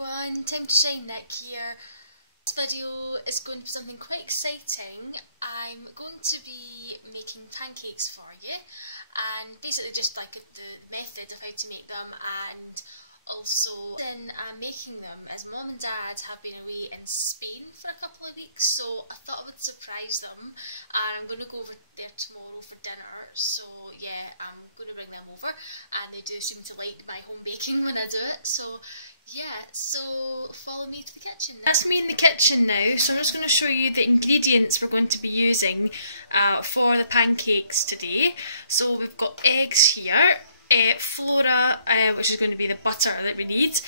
everyone, time to shine Nick here. This video is going to be something quite exciting. I'm going to be making pancakes for you, and basically just like the method of how to make them, and also making them as Mum and Dad have been away in Spain for a couple of weeks, so I thought I would surprise them, and I'm going to go over there tomorrow for dinner. So yeah, I'm going to bring them over, and they do seem to like my home baking when I do it. So yeah, so follow me to the kitchen now. That's me in the kitchen now, so I'm just going to show you the ingredients we're going to be using for the pancakes today. So we've got eggs here, flora, which is going to be the butter that we need,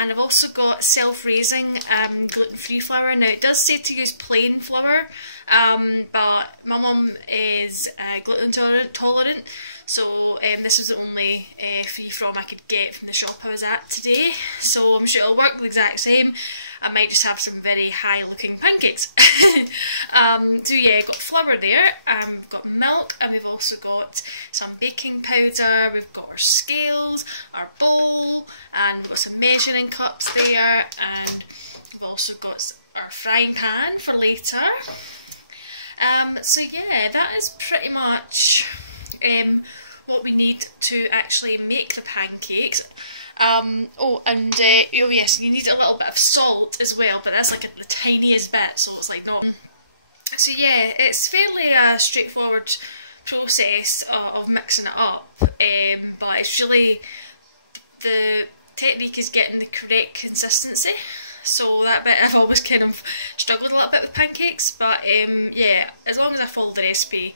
and I've also got self-raising gluten-free flour. Now it does say to use plain flour, but my mum is gluten tolerant, so this was the only free from I could get from the shop I was at today, so I'm sure it'll work the exact same. I might just have some very high looking pancakes. So yeah, got flour there, we've got milk, and we've also got some baking powder, we've got our scales, our bowl, and we've got some measuring cups there, and we've also got our frying pan for later. So yeah, that is pretty much what we need to actually make the pancakes. Oh yes, you need a little bit of salt as well, but that's like the tiniest bit, so it's like not. So yeah, it's fairly a straightforward process of mixing it up, but it's really, the technique is getting the correct consistency. So that bit I've always kind of struggled a little bit with pancakes, but yeah, as long as I follow the recipe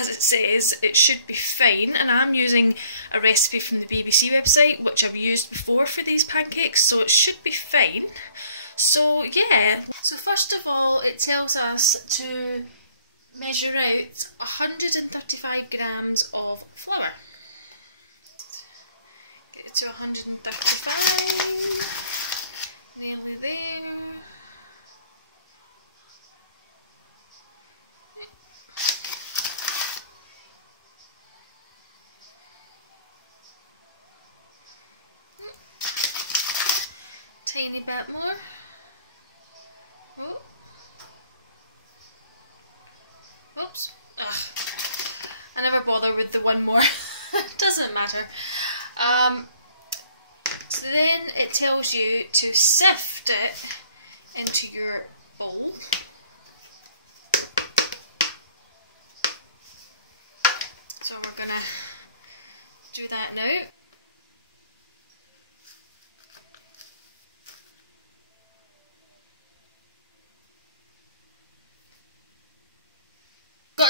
as it says, it should be fine. And I'm using a recipe from the BBC website, which I've used before for these pancakes, so it should be fine. So yeah, so first of all it tells us to measure out 135 grams of flour. Get it to 135, nearly there. Tiny bit more. Oh. Oops. Ugh. I never bother with the one more. Doesn't matter. So then it tells you to sift it into your bowl. So we're gonna do that now.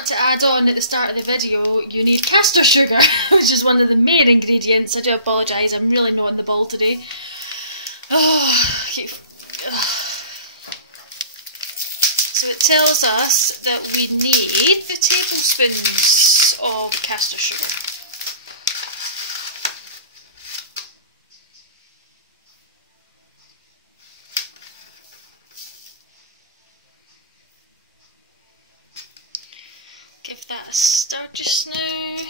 To add on at the start of the video, you need caster sugar, which is one of the main ingredients. I do apologise, I'm really not in the ball today. So it tells us that we need 2 tablespoons of caster sugar. Give that a stir just now.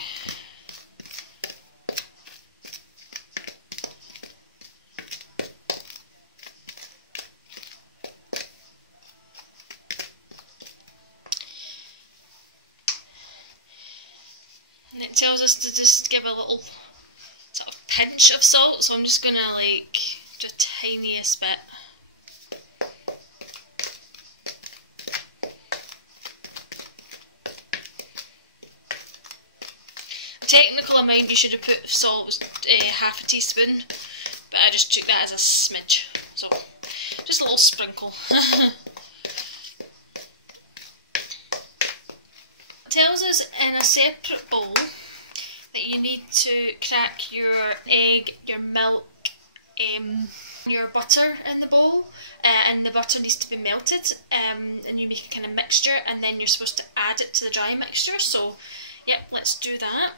And it tells us to just give a little sort of pinch of salt, so I'm just gonna like do the tiniest bit. Technical amount you should have put of salt was half a teaspoon, but I just took that as a smidge, so just a little sprinkle. It tells us in a separate bowl that you need to crack your egg, your milk, your butter in the bowl, and the butter needs to be melted, and you make a kind of mixture, and then you're supposed to add it to the dry mixture. So yep, let's do that.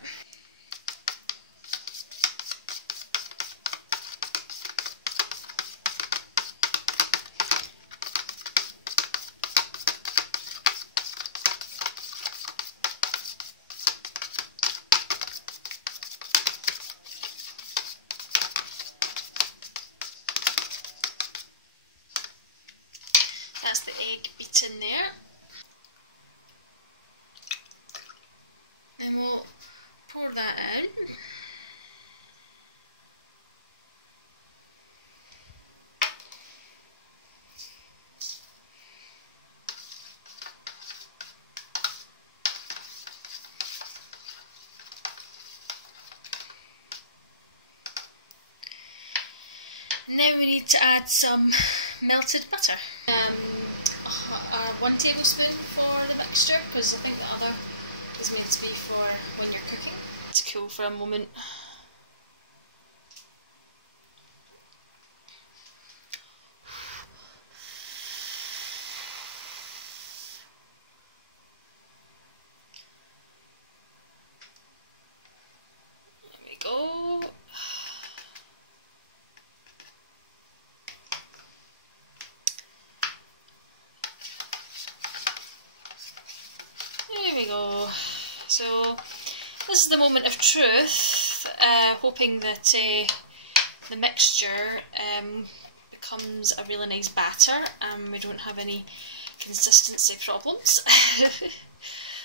in there. And we'll pour that in. And then we need to add some melted butter. 1 tablespoon for the mixture, because I think the other is meant to be for when you're cooking. To cool for a moment. There we go. There we go. So this is the moment of truth, hoping that the mixture becomes a really nice batter and we don't have any consistency problems.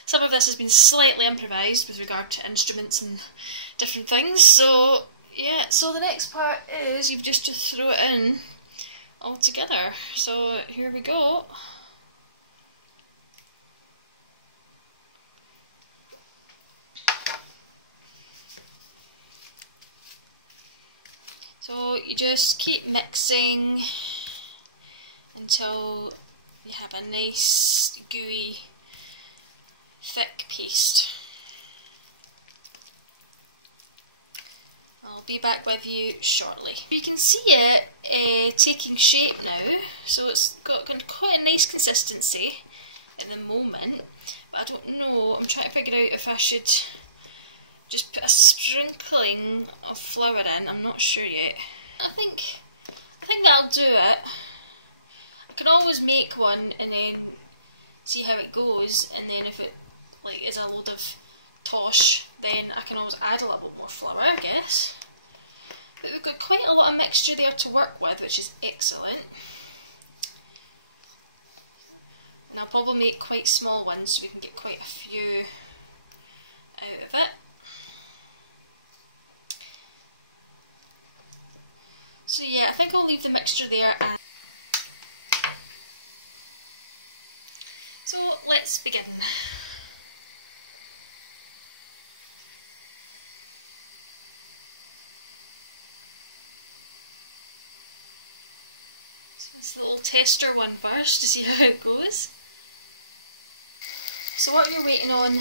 Some of this has been slightly improvised with regard to instruments and different things, so yeah, so the next part is you've just to throw it in all together. So here we go. So you just keep mixing until you have a nice gooey thick paste. I'll be back with you shortly. You can see it taking shape now, so it's got quite a nice consistency at the moment, but I don't know, I'm trying to figure out if I should just put a sprinkling of flour in. I'm not sure yet. I think that'll do it. I can always make one and then see how it goes, and then if it is a load of tosh, then I can always add a little more flour, I guess. But we've got quite a lot of mixture there to work with, which is excellent. And I'll probably make quite small ones so we can get quite a few out of it. So yeah, I think I'll leave the mixture there. So let's begin. So this little tester one first to see how it goes. So what you're waiting on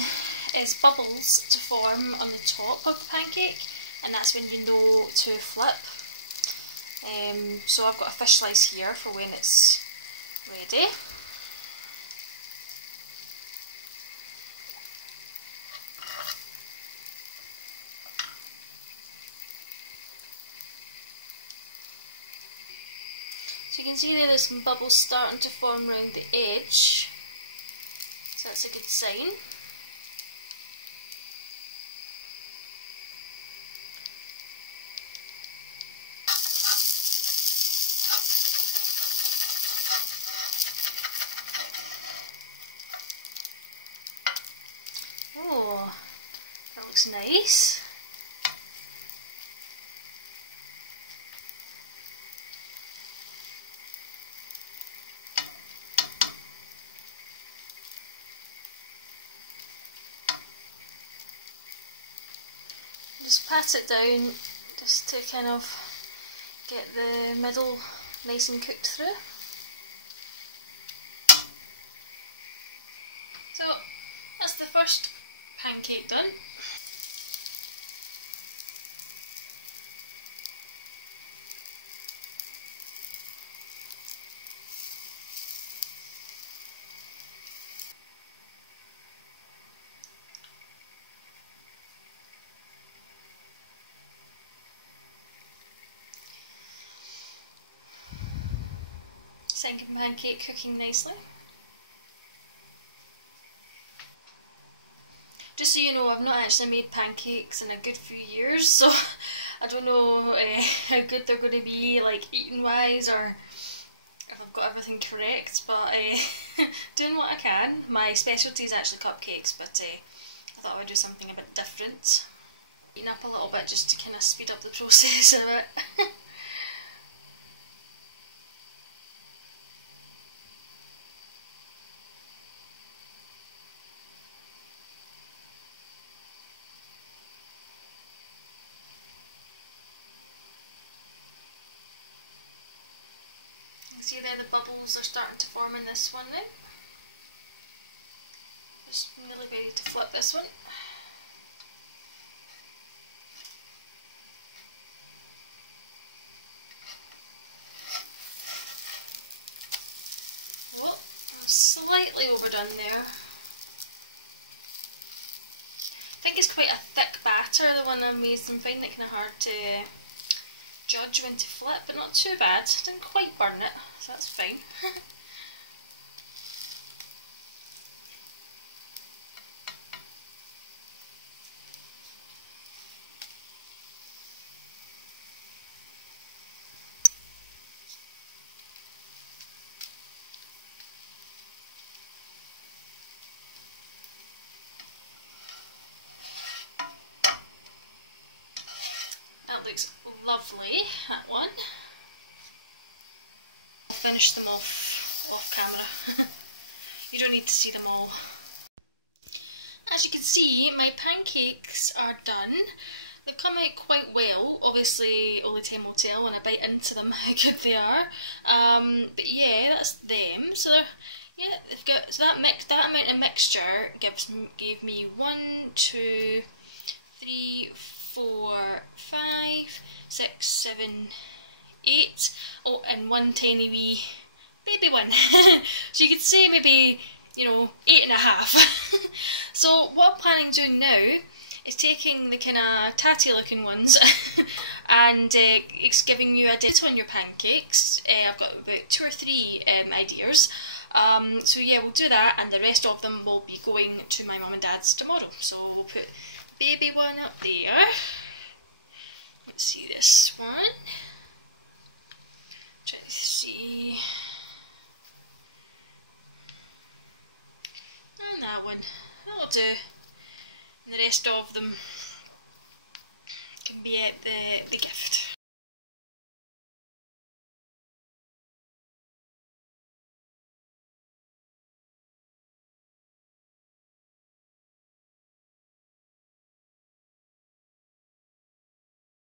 is bubbles to form on the top of the pancake, and that's when you know to flip. So I've got a fish slice here for when it's ready. So you can see there's some bubbles starting to form around the edge, so that's a good sign. Oh, that looks nice. Just pat it down just to kind of get the middle nice and cooked through. So that's the first pancake done. Second pancake cooking nicely. Just so you know, I've not actually made pancakes in a good few years, so I don't know how good they're going to be, like eating wise, or if I've got everything correct, but doing what I can. My specialty is actually cupcakes, but I thought I would do something a bit different. Eating up a little bit just to kind of speed up the process of it. See there, the bubbles are starting to form in this one now. Just nearly ready to flip this one. Well, I'm slightly overdone there. I think it's quite a thick batter, the one I made, so I'm finding it kind of hard to judge when to flip, but not too bad. Didn't quite burn it, so that's fine. That looks lovely, that one. I'll finish them off camera. You don't need to see them all. As you can see, my pancakes are done. They've come out quite well. Obviously, only time will tell when I bite into them how good they are. But yeah, that's them. So they're, yeah, they've got, so that amount of mixture gave me 1, 2, 3, 4, 5, 6, 7, 8. Oh, and one tiny wee baby one. So you could say maybe, you know, 8.5. So what I'm planning on doing now is taking the kind of tatty looking ones and it's giving you a date on your pancakes. I've got about 2 or 3 ideas. So yeah, we'll do that, and the rest of them will be going to my mum and dad's tomorrow. So we'll put baby one up there. Let's see this one. Try to see. And that one. That'll do. And the rest of them can be at the gift.